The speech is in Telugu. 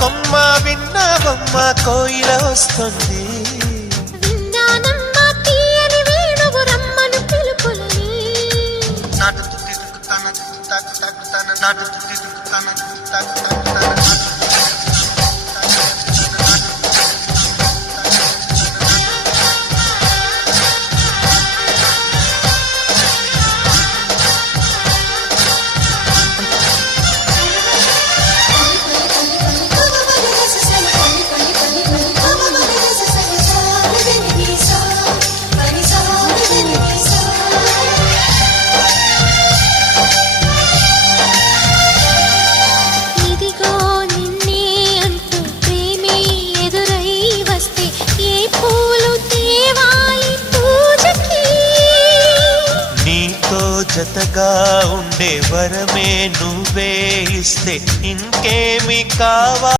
కొమ్మ విన్న బొమ్మ కోయిల వస్తుంది. నాటు తుట్టి దుక్కుతాను తాకు తాకుతాను నాటు తుట్టి దుక్కుతాను తాకు తాకుతాను. జతగా ఉండే వరమే నువ్వే ఇస్తే ఇంకేమి కావాలి.